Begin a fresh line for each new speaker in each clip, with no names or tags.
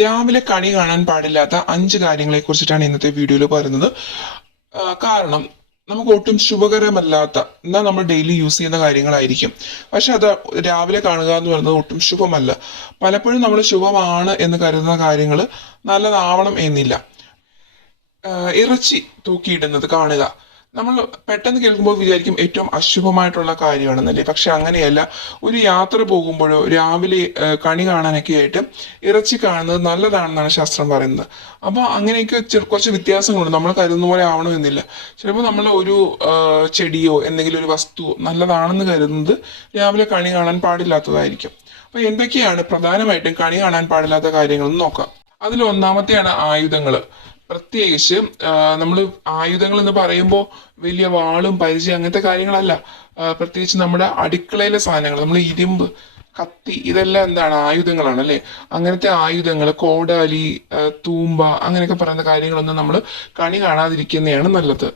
രാവിലെ കണി കാണാൻ പാടില്ലാത്ത അഞ്ച് കാര്യങ്ങളെ കുറിച്ചിട്ടാണ് ഇന്നത്തെ വീഡിയോയിൽ പറയുന്നത്. കാരണം നമുക്ക് ഒട്ടും ശുഭകരമല്ലാത്ത എന്നാൽ നമ്മൾ ഡെയിലി യൂസ് ചെയ്യുന്ന കാര്യങ്ങളായിരിക്കും. പക്ഷെ അത് രാവിലെ കാണുക എന്ന് പറയുന്നത് ഒട്ടും ശുഭമല്ല. പലപ്പോഴും നമ്മൾ ശുഭമാണ് എന്ന് കരുതുന്ന കാര്യങ്ങൾ നല്ലതാവണം എന്നില്ല. ഇറച്ചി തൂക്കിയിടുന്നത് കാണുക. നമ്മൾ പെട്ടെന്ന് കേൾക്കുമ്പോൾ വിചാരിക്കും ഏറ്റവും അശുഭമായിട്ടുള്ള കാര്യമാണെന്നല്ലേ. പക്ഷെ അങ്ങനെയല്ല. ഒരു യാത്ര പോകുമ്പോഴോ രാവിലെ കണി കാണാനൊക്കെ ആയിട്ട് ഇറച്ചി കാണുന്നത് നല്ലതാണെന്നാണ് ശാസ്ത്രം പറയുന്നത്. അപ്പോൾ അങ്ങനെയൊക്കെ കുറച്ച് വ്യത്യാസങ്ങളുണ്ട്. നമ്മൾ കരുതുന്ന പോലെ ആവണമെന്നില്ല. ചിലപ്പോൾ നമ്മൾ ഒരു ചെടിയോ എന്തെങ്കിലും ഒരു വസ്തു നല്ലതാണെന്ന് കരുതുന്നത് രാവിലെ കണി കാണാൻ പാടില്ലാത്തതായിരിക്കും. അപ്പൊ എന്തൊക്കെയാണ് പ്രധാനമായിട്ടും കണി കാണാൻ പാടില്ലാത്ത കാര്യങ്ങൾ നോക്കാം. അതിൽ ഒന്നാമത്തെയാണ് ആയുധങ്ങൾ പ്രത്യേകിച്ച് നമ്മൾ ആയുധങ്ങൾ എന്ന് പറയുമ്പോൾ വലിയ വാളും പരിചയം അങ്ങനത്തെ കാര്യങ്ങളല്ല. പ്രത്യേകിച്ച് നമ്മുടെ അടുക്കളയിലെ സാധനങ്ങൾ നമ്മൾ ഇരുമ്പ് കത്തി ഇതെല്ലാം എന്താണ്? ആയുധങ്ങളാണ് അല്ലെ? അങ്ങനത്തെ ആയുധങ്ങൾ കോടാലി തൂമ്പ അങ്ങനെയൊക്കെ പറയുന്ന കാര്യങ്ങളൊന്നും നമ്മൾ കണി കാണാതിരിക്കുന്നതാണ് നല്ലത്.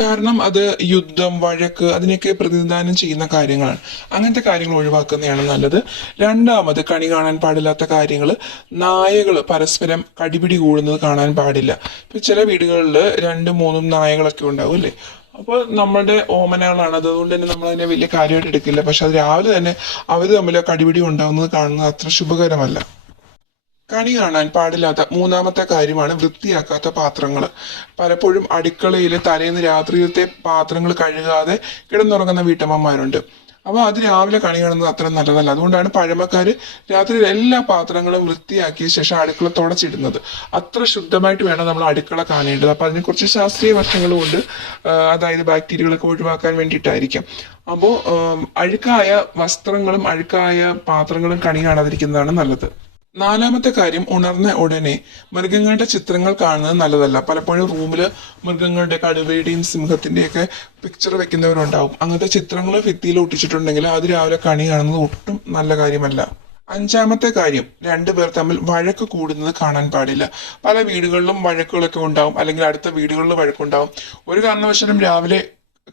കാരണം അത് യുദ്ധം വഴക്ക് അതിനെയൊക്കെ പ്രതിനിധാനം ചെയ്യുന്ന കാര്യങ്ങളാണ്. അങ്ങനത്തെ കാര്യങ്ങൾ ഒഴിവാക്കുന്നതാണ് നല്ലത്. രണ്ടാമത് കണി കാണാൻ പാടില്ലാത്ത കാര്യങ്ങൾ നായകൾ പരസ്പരം കടിപിടി കൂടുന്നത് കാണാൻ പാടില്ല. ഇപ്പം ചില വീടുകളിൽ രണ്ടും മൂന്നും നായകളൊക്കെ ഉണ്ടാവും അല്ലേ? അപ്പോൾ നമ്മളുടെ ഓമനകളാണ്. അതുകൊണ്ട് തന്നെ നമ്മൾ അതിനെ വലിയ കാര്യമായിട്ട് എടുക്കില്ല. പക്ഷെ അത് രാവിലെ തന്നെ അവർ തമ്മിൽ കടിപിടി ഉണ്ടാകുന്നത് കാണുന്നത് അത്ര ശുഭകരമല്ല. കണി കാണാൻ പാടില്ലാത്ത മൂന്നാമത്തെ കാര്യമാണ് വൃത്തിയാക്കാത്ത പാത്രങ്ങൾ പലപ്പോഴും അടുക്കളയിൽ തലേന്ന് രാത്രിയിലത്തെ പാത്രങ്ങൾ കഴുകാതെ കിടന്നുറങ്ങുന്ന വീട്ടമ്മമാരുണ്ട്. അപ്പോൾ അത് രാവിലെ കണി കാണുന്നത് അത്ര നല്ലതല്ല. അതുകൊണ്ടാണ് പഴമക്കാർ രാത്രിയിൽ എല്ലാ പാത്രങ്ങളും വൃത്തിയാക്കിയ ശേഷം അടുക്കള തുടച്ചിടുന്നത്. അത്ര ശുദ്ധമായിട്ട് വേണം നമ്മൾ അടുക്കള കാണേണ്ടത്. അപ്പം കുറച്ച് ശാസ്ത്രീയ വശങ്ങളുമുണ്ട് അതായത് ബാക്ടീരിയകളൊക്കെ ഒഴിവാക്കാൻ വേണ്ടിയിട്ടായിരിക്കും. അപ്പോൾ അഴുക്കായ വസ്ത്രങ്ങളും അഴുക്കായ പാത്രങ്ങളും കണി കാണാതിരിക്കുന്നതാണ് നല്ലത്. നാലാമത്തെ കാര്യം ഉണർന്ന ഉടനെ മൃഗങ്ങളുടെ ചിത്രങ്ങൾ കാണുന്നത് നല്ലതല്ല. പലപ്പോഴും റൂമിൽ മൃഗങ്ങളുടെ കടുവയുടെയും സിംഹത്തിന്റെയൊക്കെ പിക്ചർ വെക്കുന്നവരുണ്ടാവും. അങ്ങനത്തെ ചിത്രങ്ങൾ ഭിത്തിയിൽ ഒട്ടിച്ചിട്ടുണ്ടെങ്കിൽ അത് രാവിലെ കണി കാണുന്നത് ഒട്ടും നല്ല കാര്യമല്ല. അഞ്ചാമത്തെ കാര്യം രണ്ടുപേർ തമ്മിൽ വഴക്ക് കൂടുന്നത് കാണാൻ പാടില്ല. പല വീടുകളിലും വഴക്കുകളൊക്കെ ഉണ്ടാവും. അല്ലെങ്കിൽ അടുത്ത വീടുകളിൽ വഴക്കുണ്ടാവും. ഒരു കാരണവശാലും രാവിലെ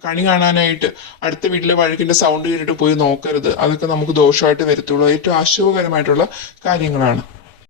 കണി കാണാനായിട്ട് അടുത്ത വീട്ടിലെ വഴക്കിന്റെ സൗണ്ട് കേട്ടിട്ട് പോയി നോക്കരുത്. അതൊക്കെ നമുക്ക് ദോഷമായിട്ട് വരത്തുള്ളൂ. ഏറ്റവും അശുഭകരമായിട്ടുള്ള കാര്യങ്ങളാണ്.